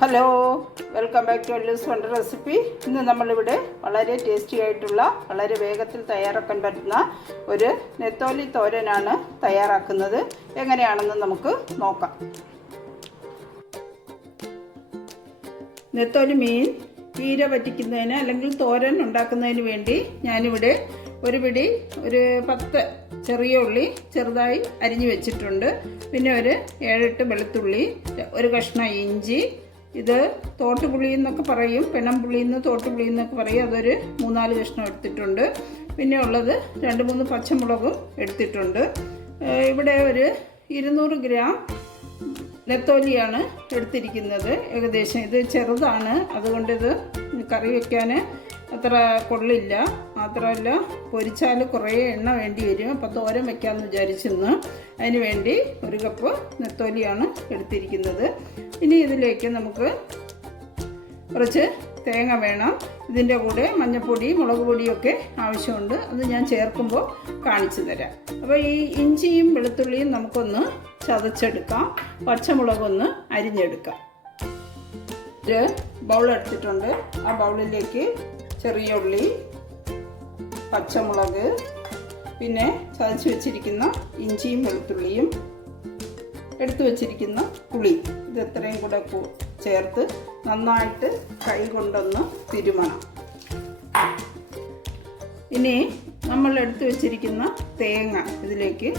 Hello welcome back to Allu's wonder recipe ഇന്ന് നമ്മളിവിടെ വളരെ ടേസ്റ്റി ആയിട്ടുള്ള വളരെ വേഗത്തിൽ തയ്യാറാക്കാൻ പറ്റുന്ന ഒരു നെത്തോലി തോരനാണ് തയ്യാറാക്കുന്നത്. എങ്ങനെയാണെന്ന് നമുക്ക് നോക്കാം. നെത്തോലി മീൻ പീര പറ്റിക്കുന്നതിന് അല്ലെങ്കിൽ തോരൻ ഉണ്ടാക്കുന്നതിന് വേണ്ടി ഞാനിവിടെ ഒരു പിടി ഒരു പത്ത് ചെറിയ ഉള്ളി ചെറുതായി അരിഞ്ഞു വെച്ചിട്ടുണ്ട്. പിന്നെ ഒരു ഏഴെട്ട് വെളുത്തുള്ളി ഒരു കഷ്ണം ഇഞ്ചി ഇത് തോട്ടുപുളി എന്നൊക്കെ പറയും. പെണംപുളി എന്ന് തോട്ടുപുളി എന്നൊക്കെ പറയും. അതൊരു മൂന്നാൽ കഷ്ണം എടുത്തിട്ടുണ്ട്. പിന്നെ ഉള്ളത് രണ്ട് മൂന്ന് പച്ചമുളകും എടുത്തിട്ടുണ്ട്. ഇവിടെ ഒരു ഇരുന്നൂറ് ഗ്രാം നെത്തോലിയാണ് എടുത്തിരിക്കുന്നത്. ഏകദേശം ഇത് ചെറുതാണ്. അതുകൊണ്ട് ഇത് കറി വയ്ക്കാൻ അത്ര കൊള്ളില്ല. മാത്രമല്ല പൊരിച്ചാൽ കുറേ എണ്ണ വേണ്ടി വരും. അപ്പോൾ തോരൻ വയ്ക്കാമെന്ന് വിചാരിച്ചിന്ന് അതിന് വേണ്ടി ഒരു കപ്പ് നെത്തോലിയാണ് എടുത്തിരിക്കുന്നത്. ഇനി ഇതിലേക്ക് നമുക്ക് കുറച്ച് തേങ്ങ വേണം. ഇതിന്റെ കൂടെ മഞ്ഞൾപ്പൊടി മുളക് പൊടിയൊക്കെ ആവശ്യമുണ്ട്. അത് ഞാൻ ചേർക്കുമ്പോൾ കാണിച്ചു തരാം. അപ്പോൾ ഈ ഇഞ്ചിയും വെളുത്തുള്ളിയും നമുക്കൊന്ന് ചതച്ചെടുക്കാം. പച്ചമുളകൊന്ന് അരിഞ്ഞെടുക്കാം. ഒരു ബൗൾ എടുത്തിട്ടുണ്ട്. ആ ബൗളിലേക്ക് ചെറിയ ഉള്ളി പച്ചമുളക് പിന്നെ ചതച്ച് വെച്ചിരിക്കുന്ന ഇഞ്ചിയും വെളുത്തുള്ളിയും എടുത്തു വെച്ചിരിക്കുന്ന പുളി. ഇത് എത്രയും കൂടെ ചേർത്ത് നന്നായിട്ട് കൈ കൊണ്ടൊന്ന് തിരുമണം. ഇനി നമ്മൾ എടുത്തു വെച്ചിരിക്കുന്ന തേങ്ങ ഇതിലേക്ക്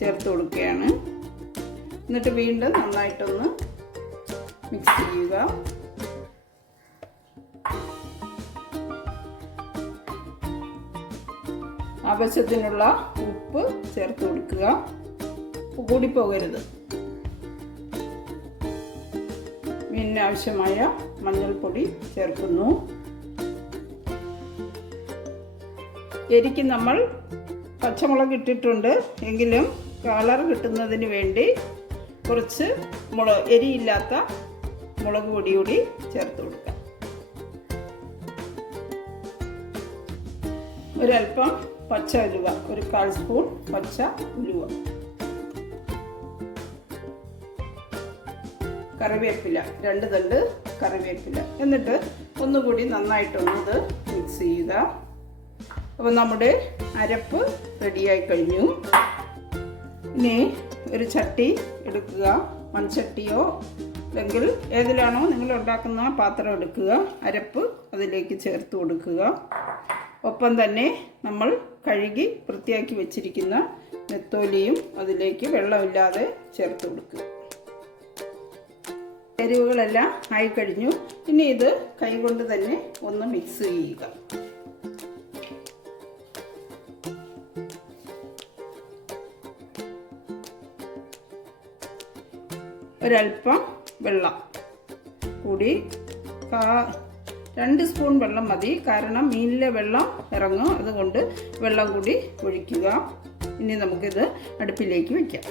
ചേർത്ത് കൊടുക്കുകയാണ്. എന്നിട്ട് വീണ്ടും നന്നായിട്ടൊന്ന് മിക്സ് ചെയ്യുക. ആവശ്യത്തിനുള്ള ഉപ്പ് ചേർത്ത് കൊടുക്കുക. കൂടി കൂടിപ്പോകരുത് മീനിന് ആവശ്യമായ മഞ്ഞൾപ്പൊടി ചേർക്കുന്നു. എരിക്ക് നമ്മൾ പച്ചമുളക് ഇട്ടിട്ടുണ്ട്. എങ്കിലും കളർ കിട്ടുന്നതിന് വേണ്ടി കുറച്ച് മുളക് എരിയില്ലാത്ത മുളക് പൊടി കൂടി ചേർത്ത് കൊടുക്കാം. ഒരല്പം പച്ച ഉലുവ ഒരു കാൽ സ്പൂൺ പച്ച ഉലുവ. കറിവേപ്പില രണ്ട് തണ്ട് കറിവേപ്പില. എന്നിട്ട് ഒന്നുകൂടി നന്നായിട്ടൊന്നത് മിക്സ് ചെയ്യുക. അപ്പോൾ നമ്മുടെ അരപ്പ് റെഡിയായി കഴിഞ്ഞു. ഇനി ഒരു ചട്ടി എടുക്കുക. മൺചട്ടിയോ അല്ലെങ്കിൽ ഏതിലാണോ നിങ്ങൾ ഉണ്ടാക്കുന്ന പാത്രം എടുക്കുക അരപ്പ് അതിലേക്ക് ചേർത്ത് കൊടുക്കുക. ഒപ്പം തന്നെ നമ്മൾ കഴുകി വൃത്തിയാക്കി വെച്ചിരിക്കുന്ന നെത്തോലിയും അതിലേക്ക് വെള്ളമില്ലാതെ ചേർത്ത് കൊടുക്കുക. എരിവുകളെല്ലാം ആയി കഴിഞ്ഞു. ഇനി ഇത് കൈകൊണ്ട് തന്നെ ഒന്ന് മിക്സ് ചെയ്യുക. ഒരല്പം വെള്ളം. കൂടി കാ രണ്ട് സ്പൂൺ വെള്ളം മതി. കാരണം മീനിലെ വെള്ളം ഇറങ്ങും. അതുകൊണ്ട് വെള്ളം കൂടി ഒഴിക്കുക. ഇനി നമുക്കിത് അടുപ്പിലേക്ക് വയ്ക്കാം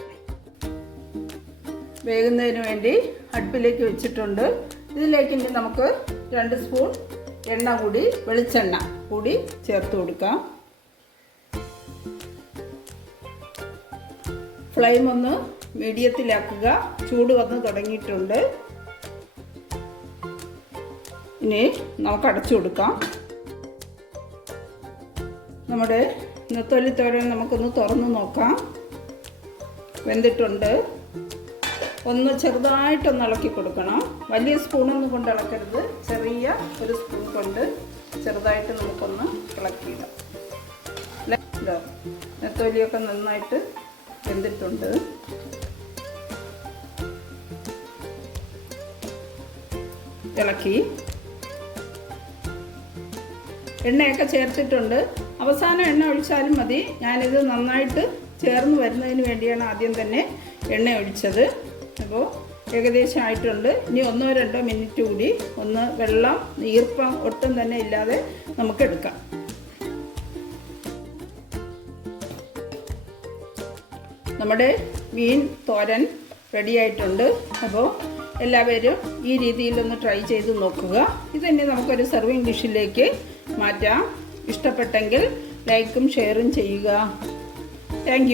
വേകുന്നതിന് വേണ്ടി അടുപ്പിലേക്ക് വെച്ചിട്ടുണ്ട്. ഇതിലേക്ക് ഇനി നമുക്ക് രണ്ട് സ്പൂൺ എണ്ണ കൂടി വെളിച്ചെണ്ണ കൂടി ചേർത്ത് കൊടുക്കാം. ഫ്ലെയിം ഒന്ന് മീഡിയത്തിലാക്കുക. ചൂട് വന്ന് തുടങ്ങിയിട്ടുണ്ട്. ഇനി നമുക്ക് അടച്ചു കൊടുക്കാം. നമ്മുടെ നെത്തോലി നമുക്കൊന്ന് തുറന്ന് നോക്കാം. വെന്തിട്ടുണ്ട്. ഒന്ന് ചെറുതായിട്ടൊന്ന് ഇളക്കി കൊടുക്കണം. വലിയ സ്പൂണൊന്നും കൊണ്ട് ഇളക്കരുത്. ചെറിയ ഒരു സ്പൂൺ കൊണ്ട് ചെറുതായിട്ട് നമുക്കൊന്ന് ഇളക്കിയിടാം. നെത്തോലിയൊക്കെ നന്നായിട്ട് വെന്തിട്ടുണ്ട്. ഇളക്കി. എണ്ണയൊക്കെ ചേർത്തിട്ടുണ്ട്. അവസാനം എണ്ണ ഒഴിച്ചാലും മതി. ഞാനിത് നന്നായിട്ട് ചേർന്ന് വരുന്നതിന് വേണ്ടിയാണ് ആദ്യം തന്നെ എണ്ണ ഒഴിച്ചത്. അപ്പോൾ ഏകദേശം ആയിട്ടുണ്ട്. ഇനി ഒന്നോ രണ്ടോ മിനിറ്റ് കൂടി ഒന്ന് വെള്ളം ഈർപ്പം ഒട്ടും തന്നെ ഇല്ലാതെ നമുക്ക് എടുക്കാം. നമ്മുടെ മീൻ തോരൻ റെഡിയായിട്ടുണ്ട്. അപ്പോൾ എല്ലാവരും ഈ രീതിയിലൊന്ന് ട്രൈ ചെയ്ത് നോക്കുക. ഇതന്നെ നമുക്കൊരു സെർവിങ് ഡിഷിലേക്ക് മാറ്റാം. ഇഷ്ടപ്പെട്ടെങ്കിൽ ലൈക്കും ഷെയറും ചെയ്യുക. താങ്ക്